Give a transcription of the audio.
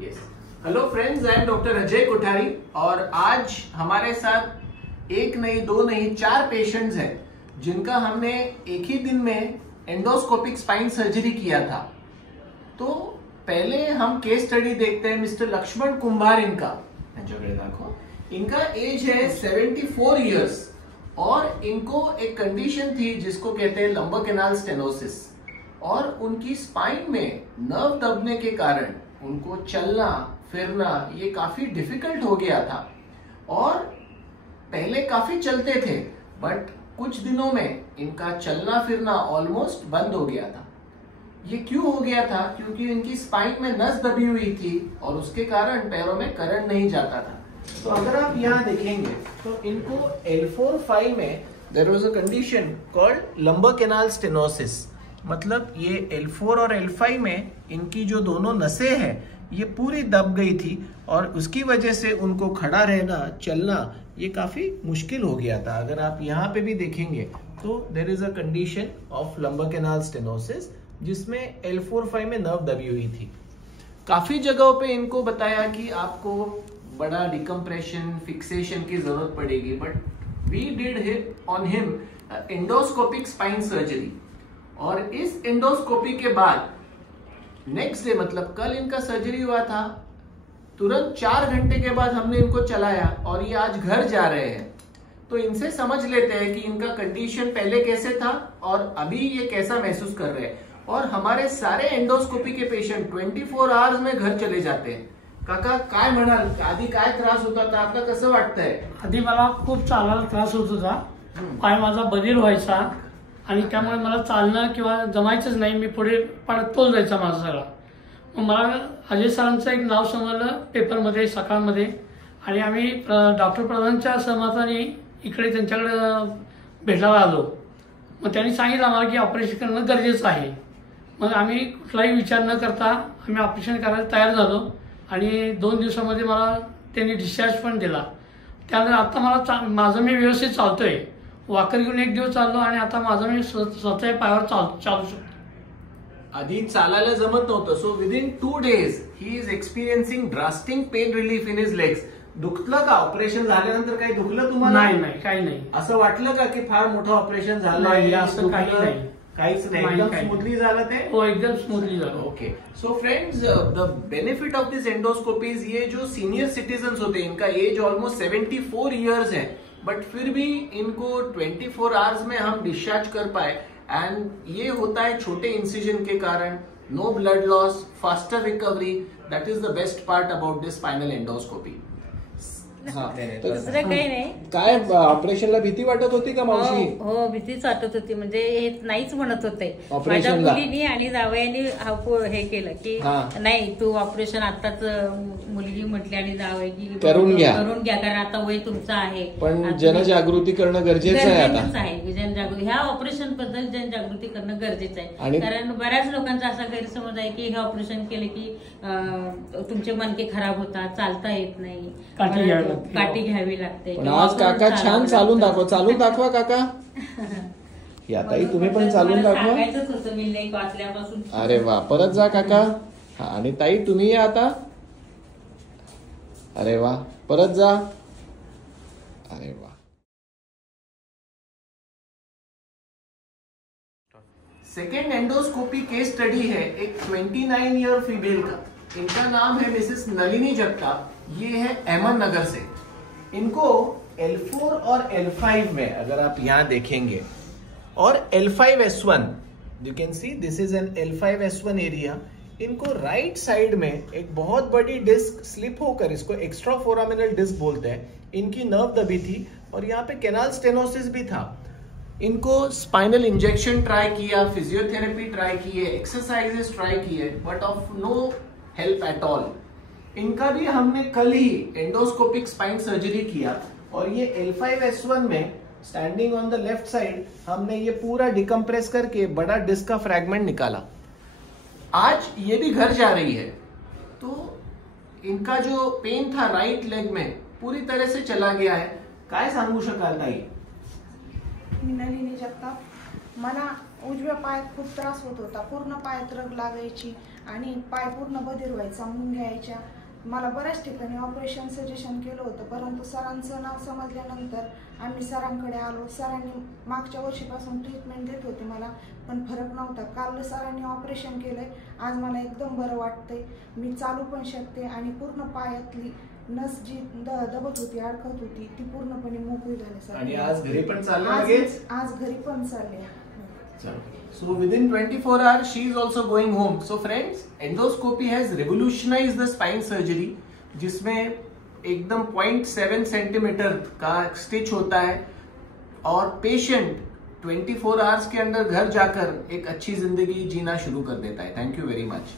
Yes, hello friends, I am doctor Ajay Kothari और आज हमारे साथ एक नहीं, दो नहीं, 4 पेशेंट्स हैं जिनका हमने एक ही दिन में एंडोस्कोपिक स्पाइन सर्जरी किया था। तो पहले हम केस स्टडी देखते हैं। मिस्टर लक्ष्मण कुंभार, इनका एज है 74 इयर्स और इनको एक कंडीशन थी जिसको कहते हैं लंबर कैनाल स्टेनोसिस, और उनकी स्पाइन में नर्व दबने के कारण उनको चलना फिरना ये काफी डिफिकल्ट हो गया था। और पहले काफी चलते थे, बट कुछ दिनों में इनका चलना फिरना ऑलमोस्ट बंद हो गया था। ये क्यों हो गया था? क्योंकि इनकी स्पाइन में नस दबी हुई थी और उसके कारण पैरों में करंट नहीं जाता था। तो अगर आप यहाँ देखेंगे तो इनको L4-5 में there was a condition called lumbar canal stenosis. मतलब ये L4 और L5 में इनकी जो दोनों नसें हैं ये पूरी दब गई थी और उसकी वजह से उनको खड़ा रहना चलना ये काफी मुश्किल हो गया था। अगर आप यहाँ पे भी देखेंगे तो there is a condition of lumbar canal stenosis जिसमें L4-5 में नर्व दबी हुई थी। काफी जगहों पे इनको बताया कि आपको बड़ा डिकम्प्रेशन फिक्सेशन की जरूरत पड़ेगी, but we did on him endoscopic spine surgery. और इस एंडोस्कोपी के बाद नेक्स्ट डे, मतलब कल इनका सर्जरी हुआ था, तुरंत 4 घंटे के बाद हमने इनको चलाया और ये आज घर जा रहे हैं। तो इनसे समझ लेते हैं कि इनका कंडीशन पहले कैसे था और अभी ये कैसा महसूस कर रहे हैं। और हमारे सारे एंडोस्कोपी के पेशेंट 24 आवर्स में घर चले जाते हैं। काका, काय म्हणाल, आधी काय त्रास होता था, आपका कसं वाटतंय? आधी मला खूप चालायला त्रास होत होता, पाय माझा बधीर व्हायचा आणि त्यामुळे मला चालणं किंवा जमायचंच नाही, मी पुढे पडतोच जायचा माझा सगळा। मग मला अजय सरांचं एक नाव समजलं पेपरमध्ये सकाळमध्ये आणि आम्ही डॉक्टर प्रधानच्या सहमताने इकडे त्यांच्याकडे भेटायला आलो। मग त्यांनी सांगितलं आम्हाला की ऑपरेशन करणं गरजेचं आहे। मग आम्ही कुठलाही विचार न करता आम्ही ऑपरेशन करायला तयार झालो आणि 2 दिवसामध्ये मला त्यांनी डिस्चार्ज पण दिला। त्यानंतर आता मला माझं मी व्यवस्थित चालतोय, वाकर घेऊन 1 दिवस चाललो आणि आता माझं मी स्वतःच्या पायावर चालू शकतो। आधी चालायला जमत नव्हतं, so within 2 days he is experiencing drastic pain relief in his legs. दुखलं का? ऑपरेशन झाल्यानंतर काही दुखलं तुम्हाला? नाही, काही नाही। असं वाटलं का की फार मोठं ऑपरेशन झालं? नाही, असं काही नाही, काहीच नाही, एकदम स्मूथली झालं ते? हो, एकदम स्मूथली झालं। Okay, so friends, the benefit of this endoscopies, ये जो सीनियर सिटीजन होते हैं, इनका एज ऑलमोस्ट 74 इयर्स है, बट फिर भी इनको 24 आवर्स में हम डिस्चार्ज कर पाए। एंड ये होता है छोटे इंसिजन के कारण, no blood loss, faster recovery. That is the best part about this spinal endoscopy. दुसरं काही नाही। काय ऑपरेशनला भीती वाटत होती का मावशी? हो, भीतीच वाटत होती, म्हणजे हे नाहीच म्हणत होते ऑपरेशनला। माझ्या मुलीनी आणि जावयानी हे केलं की नाही, तू ऑपरेशन आताच, मुलगी म्हटली आणि जावई की करून घ्या, कारण आता वय तुमचं आहे। पण जनजागृती करणं गरजेचं आहे। जनजागृती, ह्या ऑपरेशन बद्दल जनजागृती करणं गरजेचं आहे, कारण बऱ्याच लोकांचा असा गैरसमज आहे की हे ऑपरेशन केलं की तुमचे मणके खराब होतात, चालता येत नाही, काठी घ्यावी लागते। आज काका छान चालून दाखवा काका। या ताई, तुम्ही पण चालून दाखवा। सांगायचंच होतं मी लेख वाचल्यापासून। अरे वा, परत जा काका। आणि ताई, तुम्ही या आता। अरे वा, परत जा। अरे वा। सेकेंड एंडोस्कोपी केस स्टडी है एक 29 ईयर फीमेल का। इनका नाम है मिसेस नलिनी जगताप। ये है अहमदनगर से। इनको L4 और L5 में, अगर आप यहां देखेंगे, और L5S1, you can see this is an L5S1 area. इनको राइट साइड में एक बहुत बड़ी डिस्क स्लिप होकर, इसको एक्स्ट्रा फोरामिनल डिस्क बोलते हैं, इनकी नर्व दबी थी और यहाँ पे कैनाल स्टेनोसिस भी था। इनको स्पाइनल इंजेक्शन ट्राई किया, फिजियोथेरेपी ट्राई किए, एक्सरसाइजेस ट्राई किए, but of no help at all. इनका भी हमने कल ही एंडोस्कोपिक स्पाइन सर्जरी किया और ये L5S1 में standing on the left side हमने ये पूरा डिकम्प्रेस करके बड़ा डिस्क का फ्रैगमेंट निकाला। आज ये भी घर जा रही है। तो इनका जो पेन था राइट लेग में पूरी तरह से चला गया है। काय सांगू शकाल ताई? मी नलिनी जगताप। मला उजव्या पायात खूप त्रास होत होता, पूर्ण पायात रग लागायची आणि पाय पूर्ण बधीर व्हायचा, मुंग्या यायच्या. मला बऱ्याच ठिकाणी ऑपरेशन सजेशन केलं होतं, परंतु सरांचं नाव समजल्यानंतर आम्ही सरांकडे आलो. सरांनी मागच्या वर्षीपासून ट्रीटमेंट देत होते मला, पण फरक नव्हता. काल सरांनी ऑपरेशन केलंय. आज मला एकदम बरं वाटतंय. मी चालू पण शकते आणि पूर्ण पायातली नस जी दबत होती, अडकत होती, ती पूर्णपणे मोकळी झाली सर. आणि आज घरी पण चालले लगेच? आज घरी पण चालले. So within 24 hours she is also going home. So friends, endoscopy has revolutionized the spine surgery, जिसमें एकदम 0.7 सेंटीमीटर का स्टिच होता है और पेशेंट 24 आवर्स के अंदर घर जाकर एक अच्छी जिंदगी जीना शुरू कर देता है. Thank you very much.